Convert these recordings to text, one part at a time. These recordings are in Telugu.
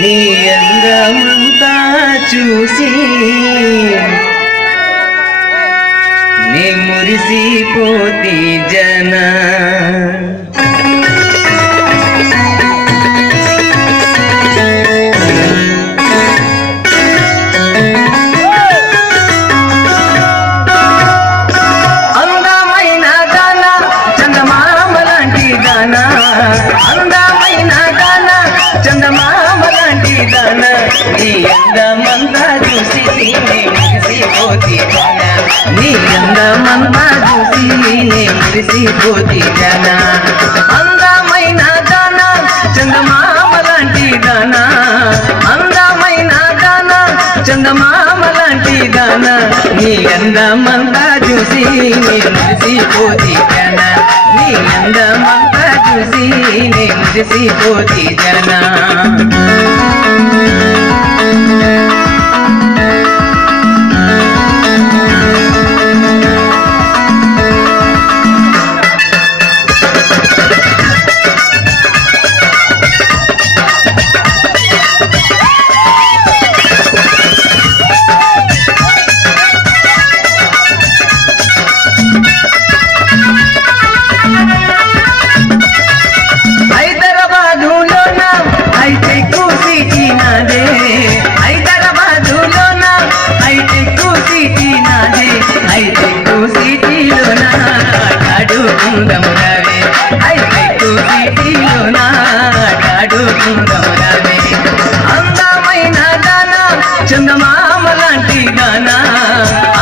నీ అందమంతా చూసి నీ మురిసిపోతి జనా నీ అందమంతా చూసి నే మురిసిపోతి జనా నీ అందమంతా చూసి నే మురిసిపోతి జనా అందమైన దానా చందమామ లాంటి దానా అందమైన దానా చందమామ లాంటి దానా నీ అందమంతా చూసి నే మురిసిపోతి జనా నీ అందమంతా చూసి నే మురిసిపోతి జనా అందమైన దానా చందమామ లాంటి దానా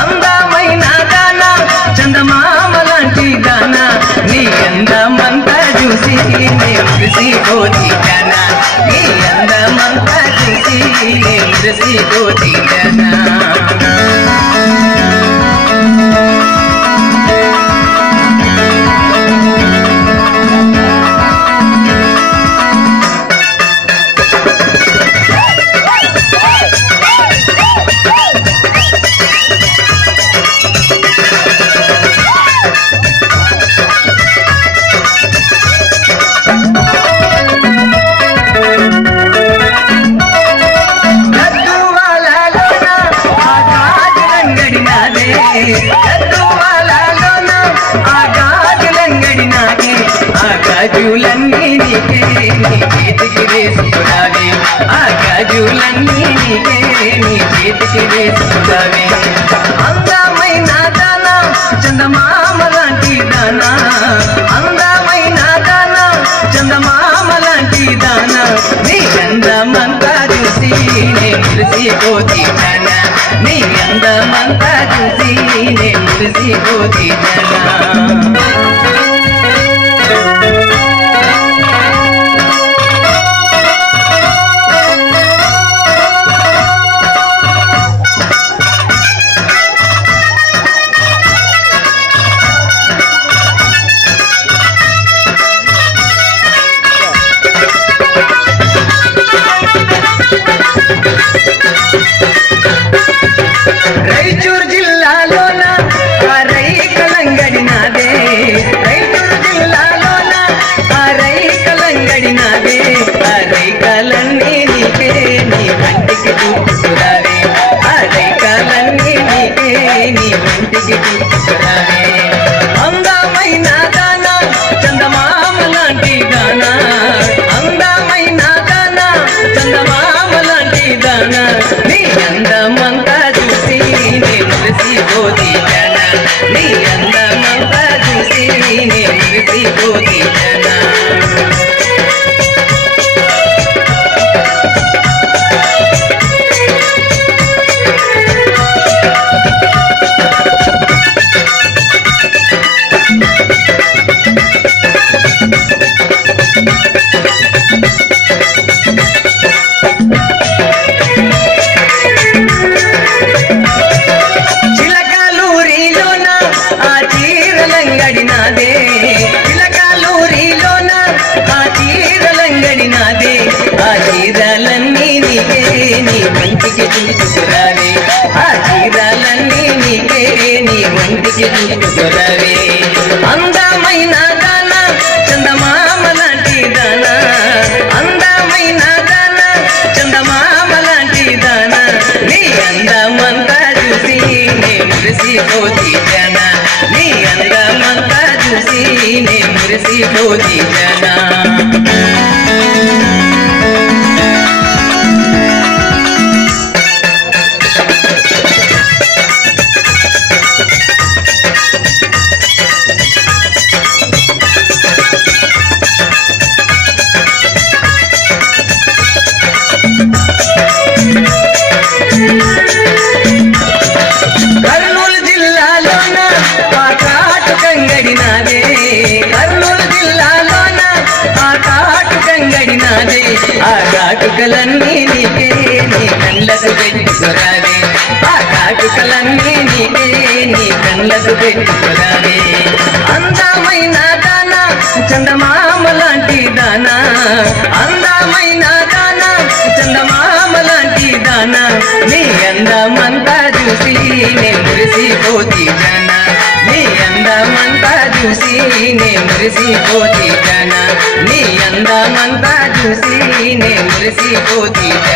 అందమైన దానా చందమామ లాంటి దానా నీ అందమంతా చూసి నే మురిసిపోతి జనా నీ అందమంతా చూసి నే మురిసిపోతి జనా గాజులన్నీ నీకే నీ చేతికి వేసుకురావే ఆ గాజులన్నీ నీకే నీ చేతికి వేసుకురావే అందమైన దానా చందమామ లాంటి దానా అందమైన దానా చందమామ లాంటి దానా నీ అందమంతా చూసి నే మురిసిపోతి జనా నీ అందమంతా చూసి నే మురిసిపోతి జనా రాయచూరు జిల్లాలోన రైకలంగడి నాదే రాయచూరు జిల్లాలోన రైకలంగడి నాదే రైకలన్నీ నీకే నీ వంటికి చూపుకురావే రైకలన్నీ నీకే నీ వంటికి చూపుకురావే అందమైన దానా చందమామ లాంటి దానా అందమైన దానా చందమామ లాంటి దానా నీ అందమంతా చూసి నే మురిసిపోతి జనా నీ అందమంతా చూసి నే మురిసిపోతి జనా చిలకలూరిలోన ఆ చీరలంగడి నాదే చిలకలూరి మురిసిపోతి జన కర్నూలు జిల్లాలోన ఆ కాటు కంగడి నాదే కర్నూలు జిల్లాలోన ఆ కాటు కంగడి నాదే ఆ కాటుకలన్నీ నీకే నీ కళ్ళకు పెట్టుకురావే ఆ కాటుకలన్నీ నీకే నీ కళ్ళకు పెట్టుకురావే అందమైన దానా చందమామ లాంటి దానా అందమైన దానా చందమామ లాంటి దానా నీ అందమంతా చూసి నే మురిసిపోతి జన నీ అందమంతా చూసి నే మురిసిపోతి జన నీ అందమంతా చూసి నే మురిసిపోతి జన